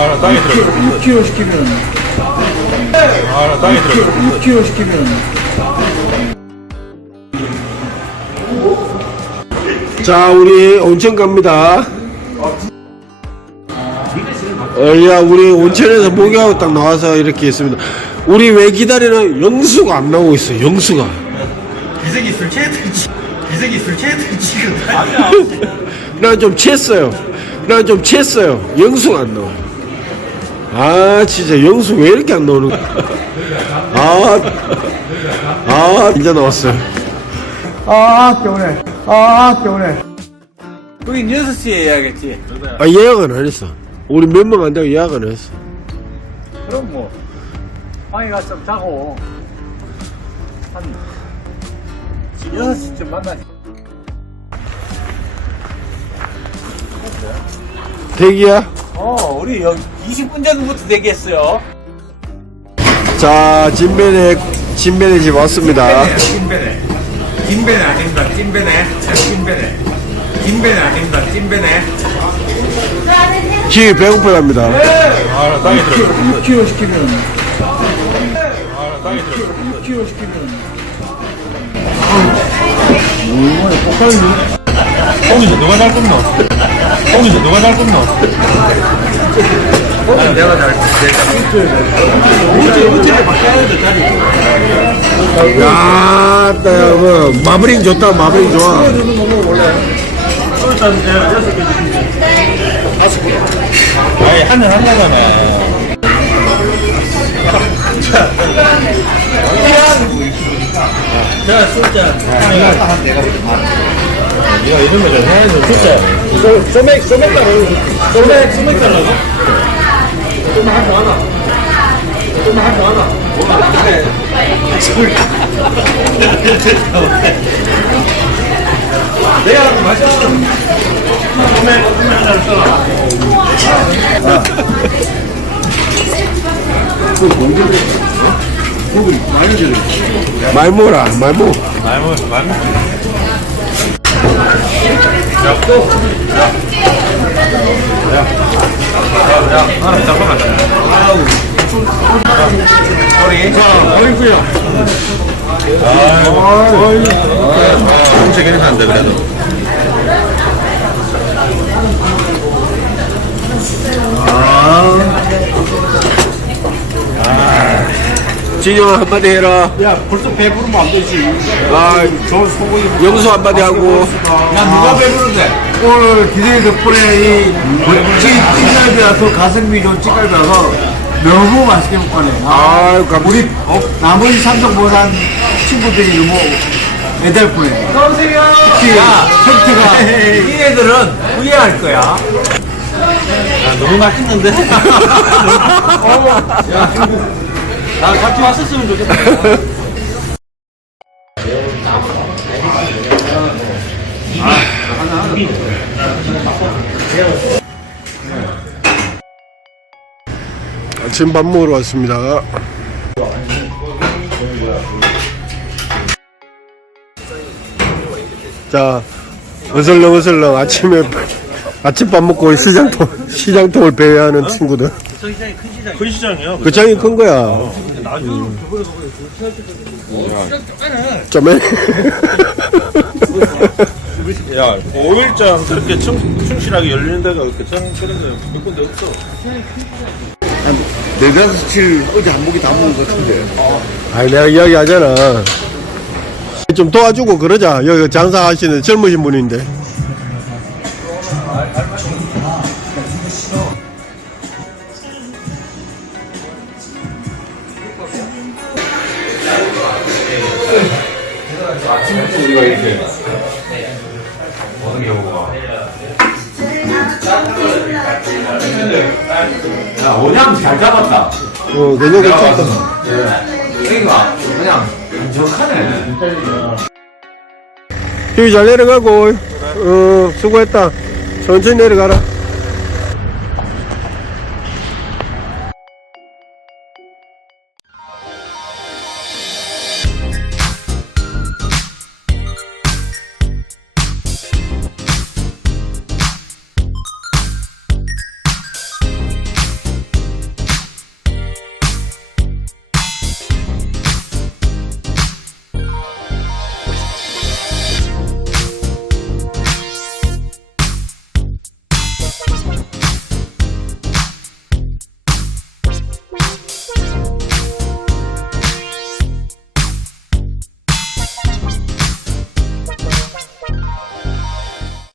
아, 땅에 들어. 6kg 시키면 아, 땅에 들어. 6kg 시키면 자, 우리 온천 갑니다. 어, 야, 우리 온천에서 목욕하고 딱 나와서 이렇게 있습니다. 우리 왜 기다리는 영수가 안 나오고 있어 요, 영수가. 기생이 술 취했든지. 기생이 술 지금 난좀 취했어요. 난좀 취했어요. 영수가 안 나와. 아, 진짜 영수 왜 이렇게 안 나오는 거야? 아, 아, 이제 나왔어요. 아 겨울에 아 겨울에 거긴 6시에 해야겠지 아, 예약은 안 했어. 우리 몇 명 안 되고 예약은 안 했어. 그럼 뭐 방에 가서 좀 자고 한 6시쯤 만나지 대기야? 어 우리 여기 20분 전부터 대기했어요 자, 진배네, 진배네 집 왔습니다. 찐배네. 찐배네 아닙니다. 찐배네. 찐배네. 찐배네 아닙니다. 찐배네. 집이 배고파합니다. 아, 땅에 들어. 6kg 시키면 아, 땅에 들어. 6kg 시키면 형이죠 누가 잘 굽노? 형이죠 누가 잘 굽노? 내가 잘 야, 따, 뭐, 마블링 좋다, 마블링 좋아. 아니 하늘 하나잖아. 자, 숫자. 네가 이런 거좀 해야지. 숫자. 소맥, 소맥 달라고. 소맥, 소맥 달라고. 좀한거 하나. 좀한거 하나. 내가 한번 마셔. 소맥, 소맥 하나 써. 말모라, 말모. 말모, 말모. 야, 또. 야. 야. 야, 야, 아, 잠깐만. 아우. 소리. 어이구야. 아이고. 어이구. 엄청 괜찮은데, 그래도. 진영아 한마디 해라. 야 벌써 배부르면 안 되지. 아, 저 소고기 영수 한마디 하고. 야 누가 배부른데? 오늘 기대기 덕분에 이 찌갈비라서 가성비 좋은 찌갈비라서 너무 맛있게 먹가네. 아, 아유, 감 우리 어, 나머지 삼성 보산 친구들이 너무 애달프네 특히 형태가. 이 애들은 후회할 거야. 야, 너무 맛있는데? 나 같이 왔었으면 좋겠다. 아침 밥 먹으러 왔습니다. 자, 어슬렁 아침에 아침밥 먹고 시장통 시장통을 배회하는 친구들. 큰 시장이야. 그 장이 큰 거야. 나중 좀해. 야, 5일장 그렇게 충, 충실하게 열리는 데가 그렇게 장 그런 데몇 군데 없어. 네다섯 칠 어제 한 목이 다 먹은 것 같은데. 아니 내가 이야기하잖아. 좀 도와주고 그러자. 여기 장사하시는 젊으신 분인데. 야, 원양 잘 잡았다. 어, 내년 괜찮다. 여기가 그냥 한적하네. 힘이 잘 내려가고, 어, 수고했다. 천천히 내려가라.